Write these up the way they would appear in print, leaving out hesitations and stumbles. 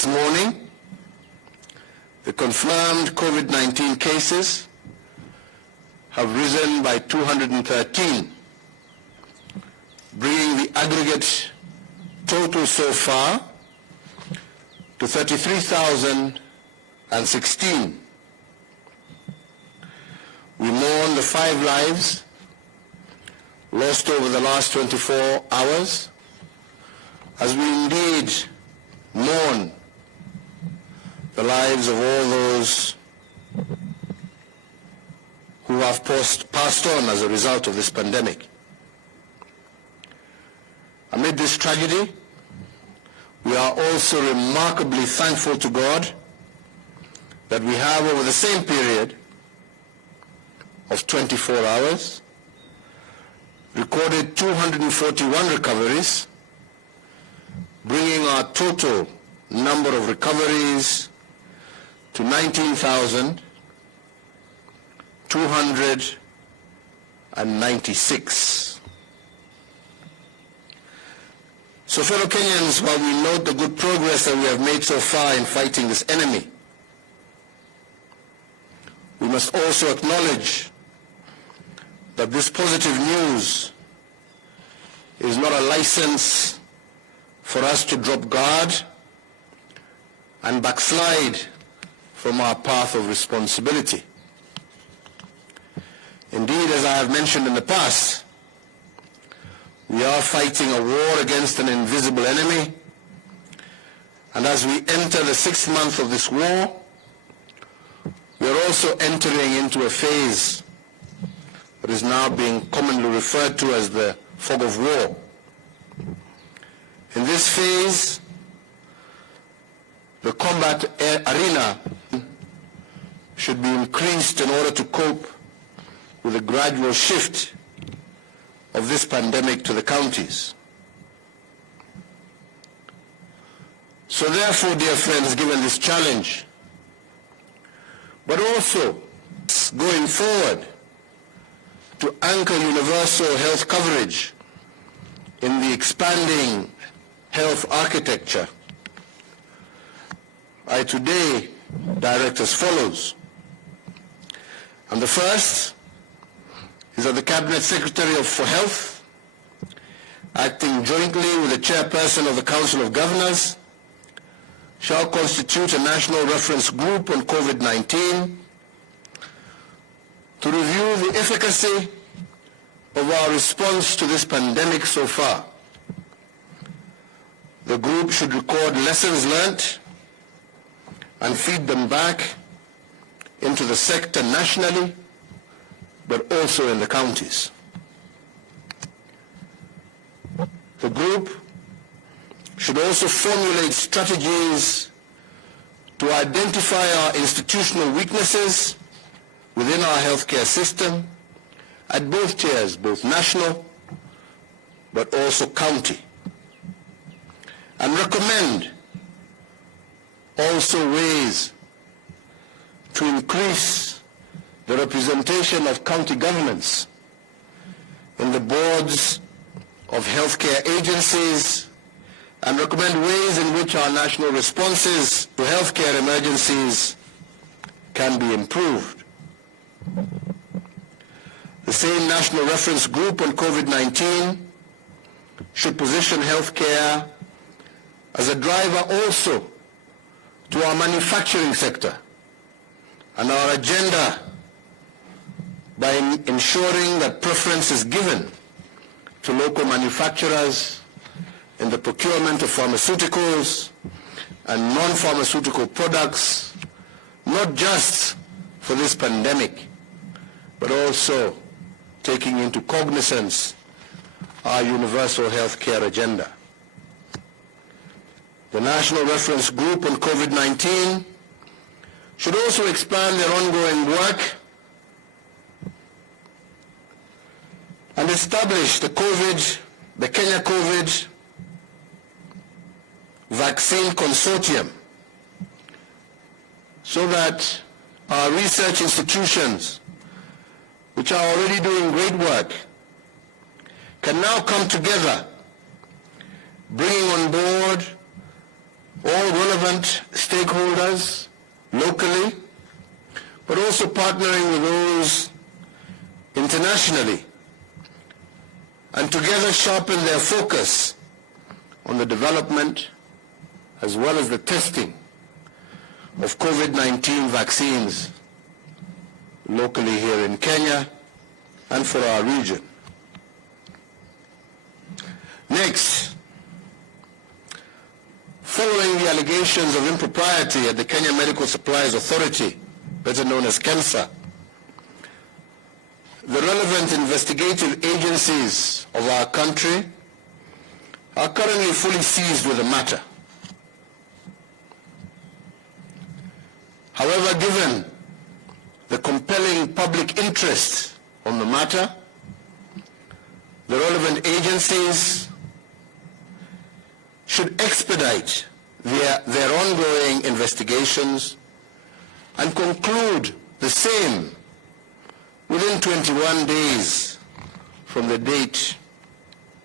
This morning, the confirmed COVID-19 cases have risen by 213, bringing the aggregate total so far to 33,016. We mourn the 5 lives lost over the last 24 hours, as we indeed mourn the lives of all those who have passed on as a result of this pandemic. Amid this tragedy, we are also remarkably thankful to God that we have, over the same period of 24 hours, recorded 241 recoveries, bringing our total number of recoveries to 19,296. So, fellow Kenyans, while we note the good progress that we have made so far in fighting this enemy, we must also acknowledge that this positive news is not a license for us to drop guard and backslide from our path of responsibility. Indeed, as I have mentioned in the past, we are fighting a war against an invisible enemy, and as we enter the 6th month of this war, we are also entering into a phase that is now being commonly referred to as the fog of war. In this phase, the combat arena should be increased in order to cope with the gradual shift of this pandemic to the counties. So therefore, dear friends, given this challenge, but also going forward to anchor universal health coverage in the expanding health architecture, I today direct as follows. And the first is that the Cabinet Secretary for Health, acting jointly with the Chairperson of the Council of Governors, shall constitute a national reference group on COVID-19 to review the efficacy of our response to this pandemic so far. The group should record lessons learned and feed them back into the sector nationally, but also in the counties. The group should also formulate strategies to identify our institutional weaknesses within our healthcare system at both tiers, both national but also county, and recommend also ways to increase the representation of county governments in the boards of healthcare agencies, and recommend ways in which our national responses to healthcare emergencies can be improved. The same national reference group on COVID-19 should position healthcare as a driver also to our manufacturing sector and our agenda by ensuring that preference is given to local manufacturers in the procurement of pharmaceuticals and non-pharmaceutical products, not just for this pandemic, but also taking into cognizance our universal health care agenda. The National Reference Group on COVID-19 should also expand their ongoing work and establish the Kenya COVID Vaccine Consortium, so that our research institutions, which are already doing great work, can now come together, bringing on board all relevant stakeholders locally, but also partnering with those internationally, and together sharpen their focus on the development as well as the testing of COVID-19 vaccines locally here in Kenya and for our region. Next, following the allegations of impropriety at the Kenya Medical Supplies Authority, better known as KEMSA, the relevant investigative agencies of our country are currently fully seized with the matter. However, given the compelling public interest on the matter, the relevant agencies should expedite their ongoing investigations and conclude the same within 21 days from the date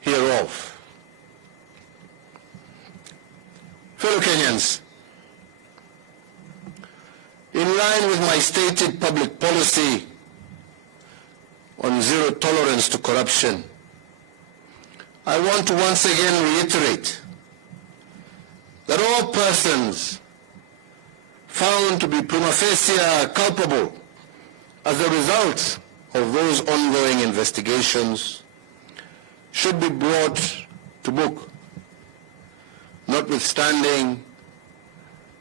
hereof. Fellow Kenyans, in line with my stated public policy on zero tolerance to corruption, I want to once again reiterate that all persons found to be prima facie culpable as a result of those ongoing investigations should be brought to book, notwithstanding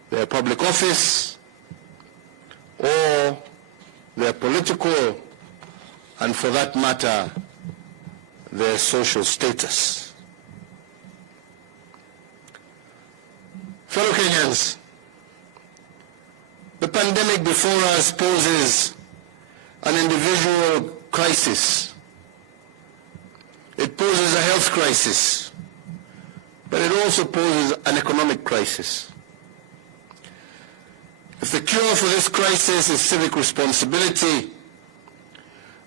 their public office or their political, and for that matter, their social status. Fellow Kenyans, the pandemic before us poses an individual crisis. It poses a health crisis, but it also poses an economic crisis. If the cure for this crisis is civic responsibility,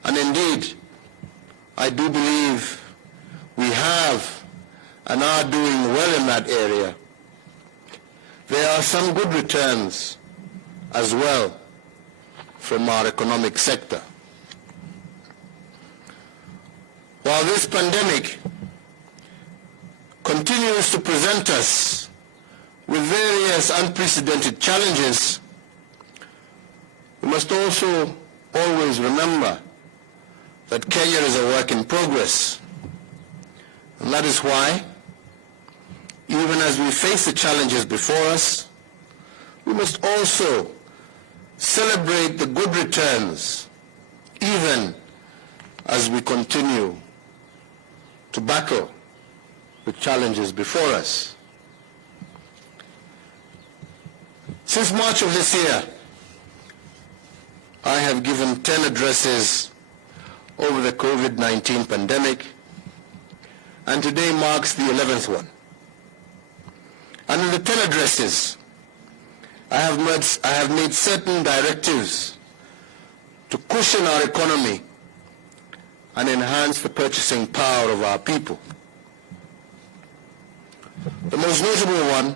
and indeed, I do believe we have and are doing well in that area, there are some good returns as well from our economic sector. While this pandemic continues to present us with various unprecedented challenges, we must also always remember that Kenya is a work in progress. And that is why, even as we face the challenges before us, we must also celebrate the good returns, even as we continue to battle the challenges before us. Since March of this year, I have given 10 addresses over the COVID-19 pandemic, and today marks the 11th one. And in the 10 addresses, I have made certain directives to cushion our economy and enhance the purchasing power of our people. The most notable one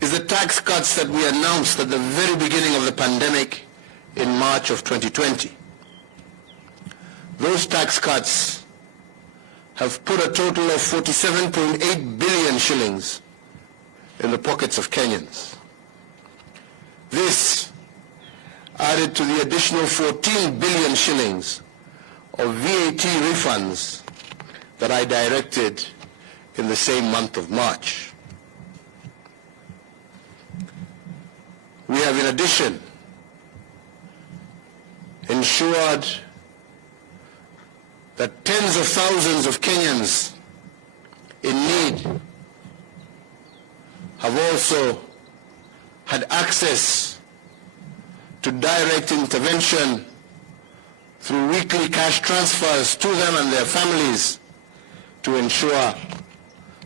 is the tax cuts that we announced at the very beginning of the pandemic in March of 2020. Those tax cuts have put a total of 47.8 billion shillings in the pockets of Kenyans. This, added to the additional 14 billion shillings of VAT refunds that I directed in the same month of March. We have in addition ensured that tens of thousands of Kenyans in need have also had access to direct intervention through weekly cash transfers to them and their families to ensure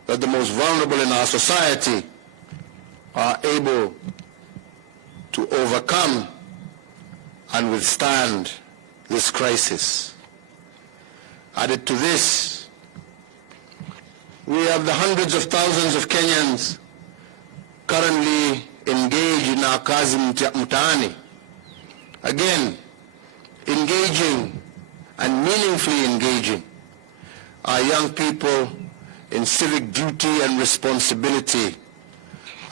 that the most vulnerable in our society are able to overcome and withstand this crisis. Added to this, we have the hundreds of thousands of Kenyans currently engaged in our kazi mtaani. Again, engaging and meaningfully engaging our young people in civic duty and responsibility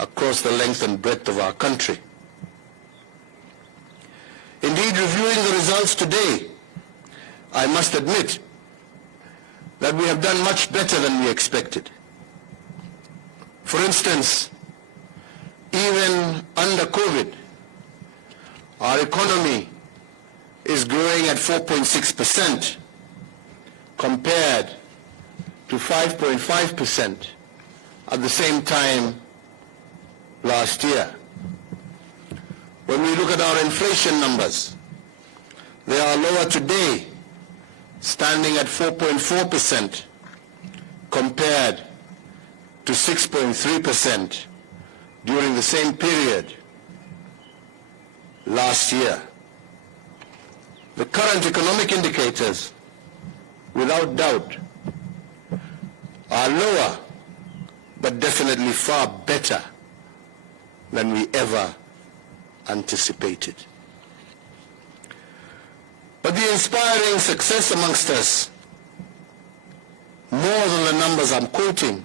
across the length and breadth of our country. Indeed, reviewing the results today, I must admit that we have done much better than we expected. For instance, even under COVID, our economy is growing at 4.6% compared to 5.5% at the same time last year. When we look at our inflation numbers, they are lower today, standing at 4.4% compared to 6.3% during the same period last year. The current economic indicators, without doubt, are lower, but definitely far better than we ever anticipated. But the inspiring success amongst us, more than the numbers I'm quoting,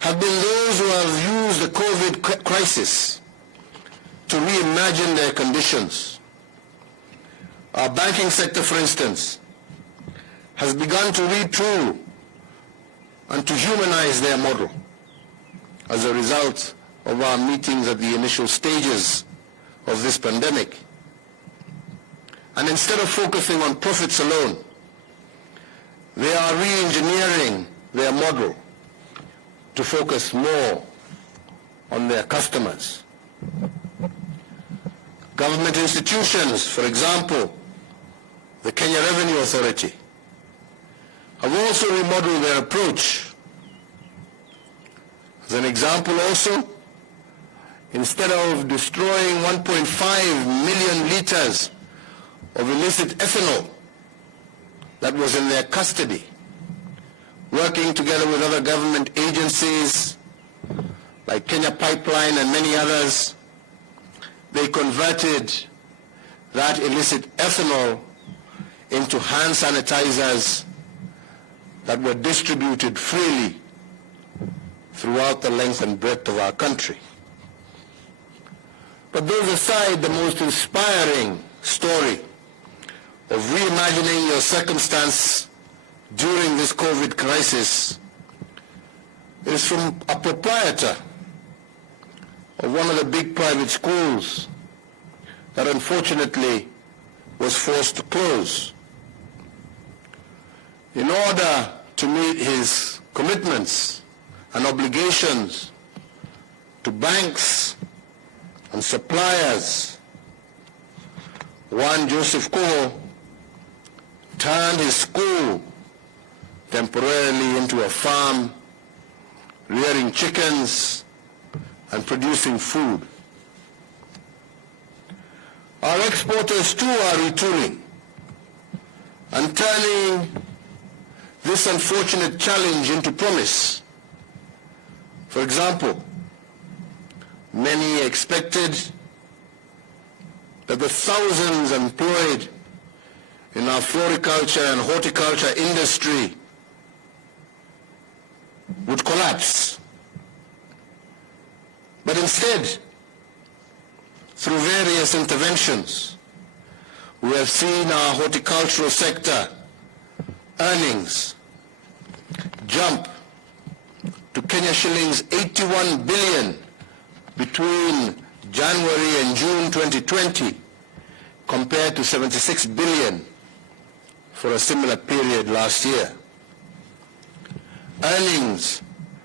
have been those who have used the COVID crisis to reimagine their conditions. Our banking sector, for instance, has begun to retool and to humanize their model as a result of our meetings at the initial stages of this pandemic. And instead of focusing on profits alone, they are re-engineering their model to focus more on their customers. Government institutions, for example, the Kenya Revenue Authority, have also remodeled their approach. As an example also, instead of destroying 1.5 million liters of illicit ethanol that was in their custody, working together with other government agencies like Kenya Pipeline and many others, they converted that illicit ethanol into hand sanitizers that were distributed freely throughout the length and breadth of our country. But those aside, the most inspiring story of reimagining your circumstance during this COVID crisis is from a proprietor of one of the big private schools that unfortunately was forced to close. In order to meet his commitments and obligations to banks and suppliers, Juan Joseph Kuho turned his school temporarily into a farm, rearing chickens and producing food. Our exporters too are retooling and turning this unfortunate challenge into promise. For example, many expected that the thousands employed in our floriculture and horticulture industry would collapse. But instead, through various interventions, we have seen our horticultural sector earnings jump to Kenya shillings 81 billion between January and June 2020 compared to 76 billion for a similar period last year. Earnings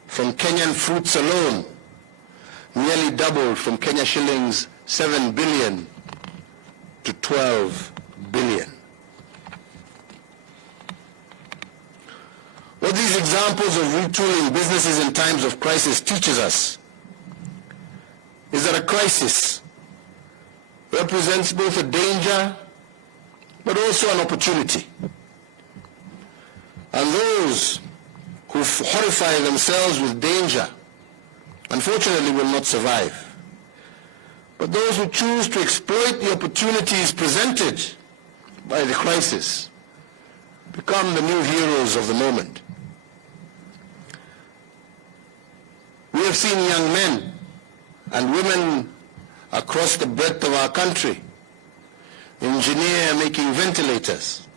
from Kenyan fruits alone nearly doubled from Kenya shillings 7 billion to 12 billion. What these examples of retooling businesses in times of crisis teaches us is that a crisis represents both a danger but also an opportunity. And those who horrify themselves with danger unfortunately will not survive. But those who choose to exploit the opportunities presented by the crisis become the new heroes of the moment. We have seen young men and women across the breadth of our country engineer making ventilators,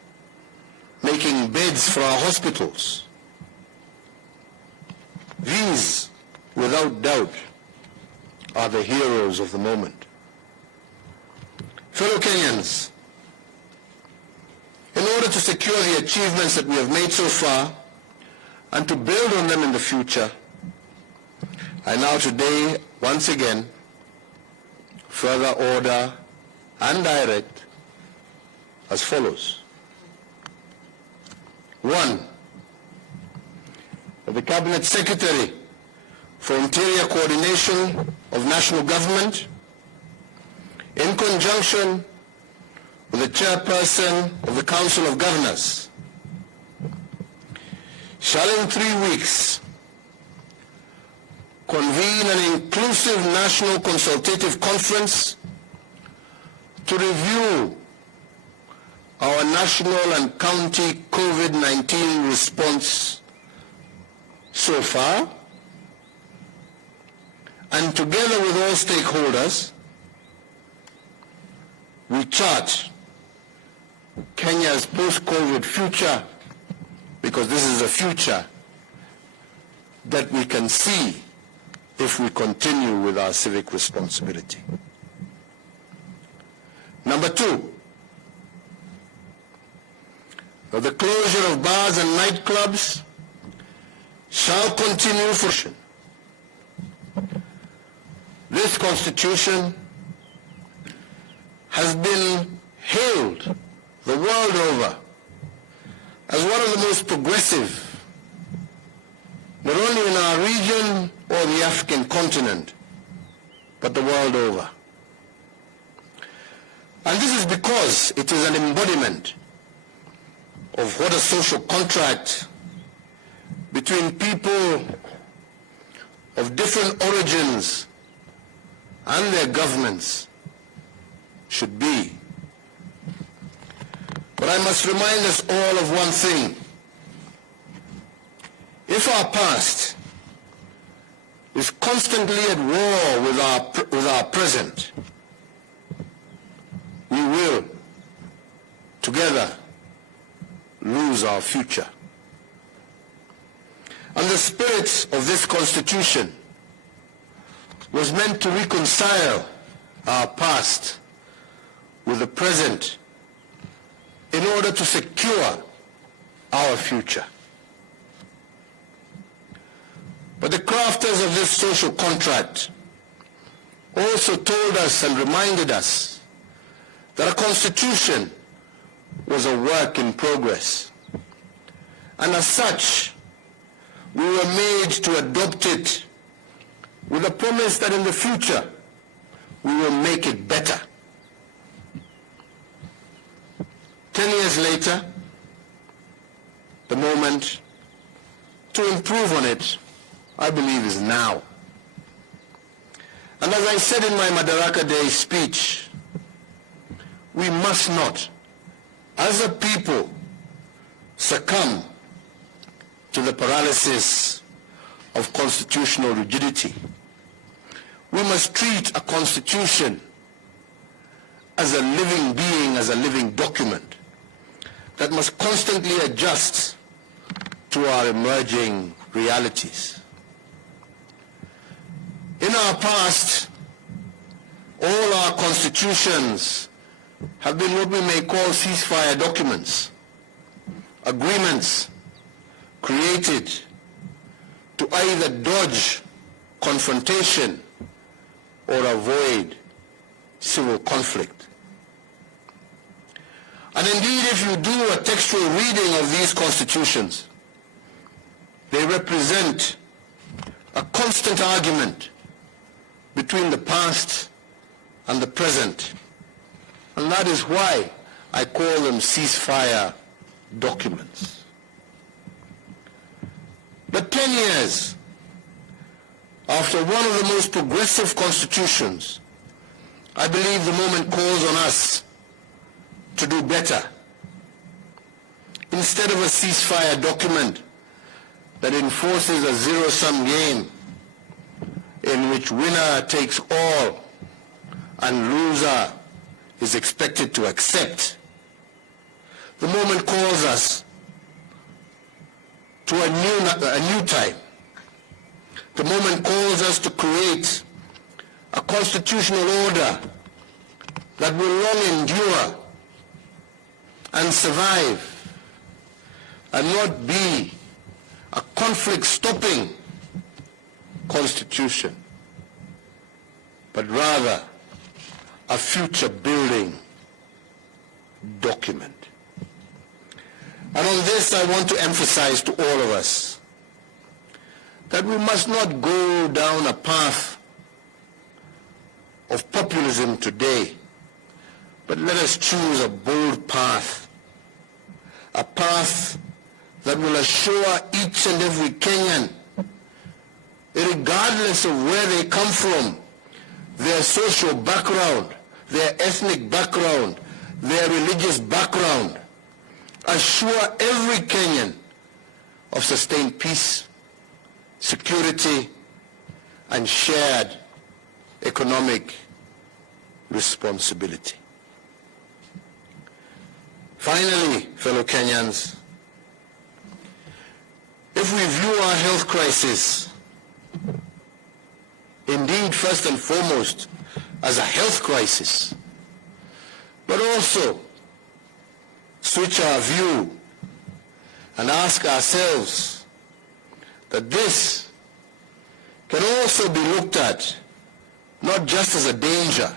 making beds for our hospitals. These, without doubt, are the heroes of the moment. Fellow Kenyans, in order to secure the achievements that we have made so far and to build on them in the future, I now today, once again, further order and direct as follows. 1. The Cabinet Secretary for Interior Coordination of National Government, in conjunction with the Chairperson of the Council of Governors, shall in 3 weeks convene an inclusive national consultative conference to review our national and county COVID-19 response so far, and together with all stakeholders, we chart Kenya's post-COVID future, because this is a future that we can see if we continue with our civic responsibility. Number 2, the closure of bars and nightclubs shall continue for sure. This constitution has been hailed the world over as one of the most progressive, not only in our region or the African continent, but the world over. And this is because it is an embodiment of what a social contract between people of different origins and their governments should be. But I must remind us all of one thing. If our past is constantly at war with our present, we will together lose our future. And the spirit of this Constitution was meant to reconcile our past with the present in order to secure our future. But the crafters of this social contract also told us and reminded us that a constitution was a work in progress. And as such, we were made to adopt it with a promise that in the future we will make it better. 10 years later, the moment to improve on it, I believe, is now. And as I said in my Madaraka Day speech, we must not, as a people, succumb to the paralysis of constitutional rigidity. We must treat a constitution as a living being, as a living document that must constantly adjust to our emerging realities. In our past, all our constitutions have been what we may call ceasefire documents, agreements created to either dodge confrontation or avoid civil conflict. And indeed, if you do a textual reading of these constitutions, they represent a constant argument between the past and the present. And that is why I call them ceasefire documents. But 10 years After one of the most progressive constitutions, I believe the moment calls on us to do better. Instead of a ceasefire document that enforces a zero-sum game in which winner takes all and loser is expected to accept, the moment calls us to a new time. The moment calls us to create a constitutional order that will long endure and survive and not be a conflict-stopping constitution, but rather a future-building document. And on this, I want to emphasize to all of us that we must not go down a path of populism today, but let us choose a bold path, a path that will assure each and every Kenyan, regardless of where they come from, their social background, their ethnic background, their religious background, assure every Kenyan of sustained peace, security, and shared economic responsibility. Finally, fellow Kenyans, if we view our health crisis indeed first and foremost as a health crisis, but also switch our view and ask ourselves that this can also be looked at not just as a danger,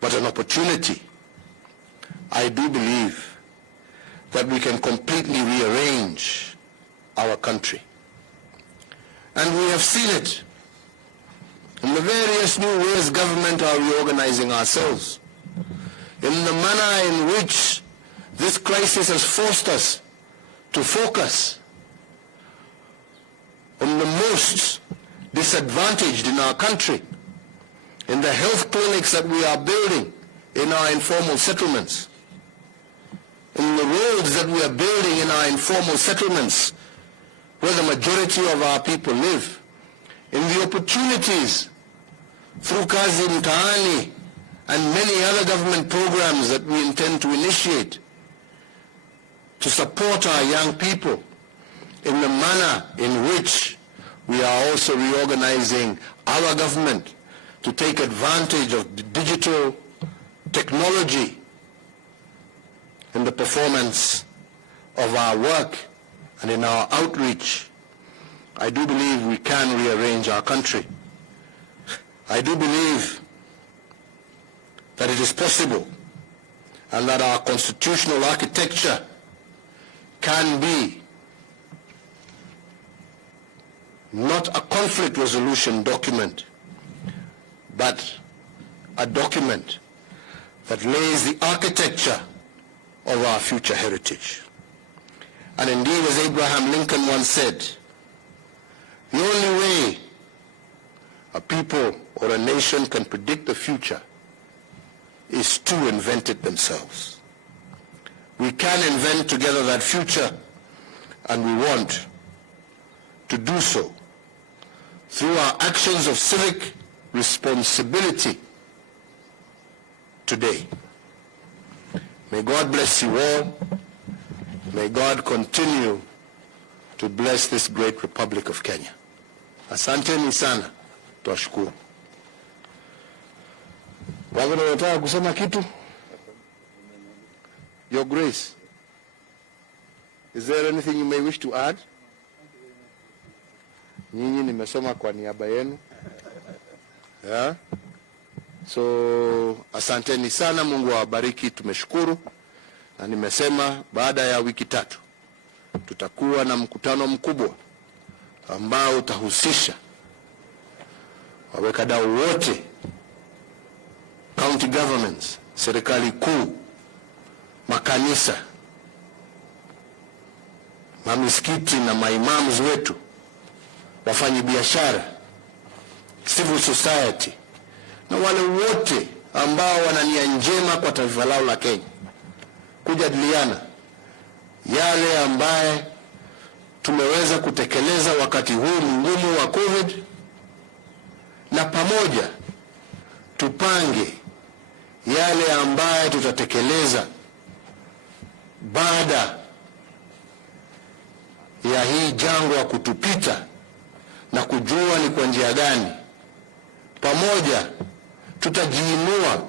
but an opportunity, I do believe that we can completely rearrange our country. And we have seen it in the various new ways government are reorganizing ourselves, in the manner in which this crisis has forced us to focus on the most disadvantaged in our country, in the health clinics that we are building in our informal settlements, in the roads that we are building in our informal settlements where the majority of our people live, in the opportunities through Kazi Mtaani and many other government programs that we intend to initiate to support our young people, in the manner in which we are also reorganizing our government to take advantage of digital technology in the performance of our work and in our outreach. I do believe we can rearrange our country. I do believe that it is possible and that our constitutional architecture can be not a conflict resolution document, but a document that lays the architecture of our future heritage. And indeed, as Abraham Lincoln once said, the only way a people or a nation can predict the future is to invent it themselves. We can invent together that future, and we want to do so through our actions of civic responsibility today. May God bless you all. May God continue to bless this great Republic of Kenya. Asanteni sana, twashukuru. Wagona unataka kusema kitu? Your Grace, is there anything you may wish to add? Nyinyi nimesoma kwa niaba yenu. Yeah? So, asanteni sana, Mungu awabariki, tumeshukuru. Na nimesema baada ya wiki 3 tutakuwa na mkutano mkubwa ambao utahusisha wawekadau wote, county governments, serikali kuu, makanisa, mamisikiti na maimamu wetu, wafanyi biashara, civil society na wale wote ambao wana nia njema kwa taifa lao la Kenya kujadiliana yale ambaye tumeweza kutekeleza wakati huu mgumu wa COVID, na pamoja tupange yale ambaye tutatekeleza baada ya hii jangwa kutupita, na kujua ni kwa njia gani pamoja tutajiinua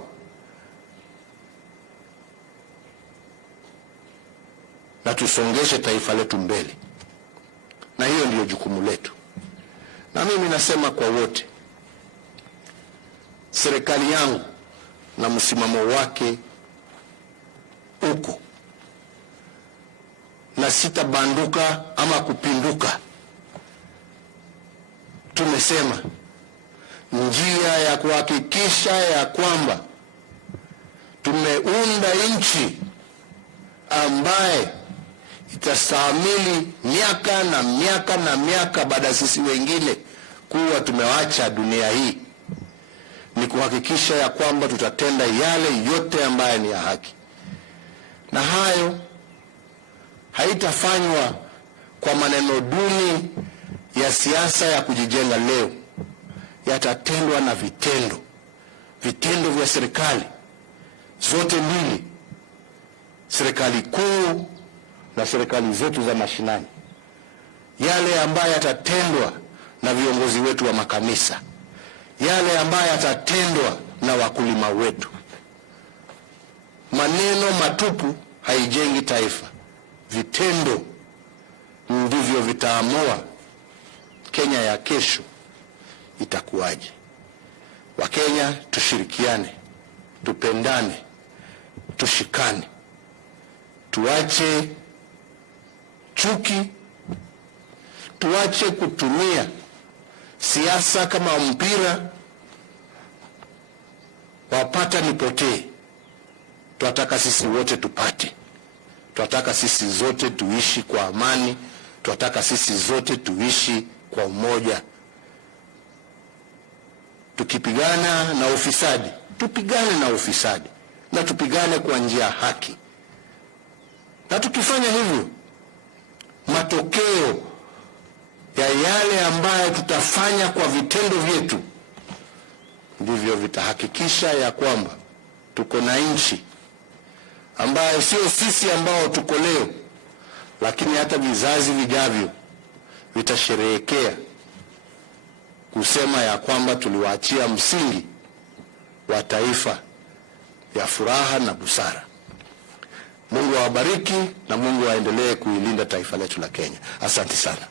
na tusongeshe taifa letu mbele. Na hiyo ndiyo jukumu letu. Na mimi nasema kwa wote, serikali yangu na msimamo wake uko, na sitabanduka ama kupinduka. Tumesema njia ya kuhakikisha ya kwamba tumeunda nchi ambaye itastahimili miaka na miaka na miaka baada sisi wengine kuwa tumewacha dunia hii, ni kuhakikisha ya kwamba tutatenda yale yote ambaye ni ya haki, na hayo haitafanywa kwa maneno duni ya siasa ya kujijenga leo. Yatatendwa na vitendo vya serikali zote mbili, serikali kuu na serikali zetu za mashinani, yale ambayo yatatendwa na viongozi wetu wa makanisa, yale ambayo yatatendwa na wakulima wetu. Maneno matupu haijengi taifa. Vitendo ndivyo vitaamua Kenya ya kesho itakuwaje. Wakenya tushirikiane, tupendane, tushikane, tuache chuki, tuache kutumia siasa kama mpira wapata nipotee. Tunataka sisi wote tupate. Tunataka sisi zote tuishi kwa amani. Tunataka sisi zote tuishi kwa umoja. Tukipigana na ufisadi, tupigane na ufisadi, na tupigane kwa njia haki. Na tukifanya hivyo, matokeo ya yale ambayo tutafanya kwa vitendo vyetu ndivyo vitahakikisha ya kwamba tuko na nchi ambayo sio sisi ambao tuko leo, lakini hata vizazi vijavyo vitasherehekea kusema ya kwamba tuliwaachia msingi wa taifa ya furaha na busara. Mungu awabariki na Mungu aendelee kuilinda taifa letu la Kenya. Asante sana.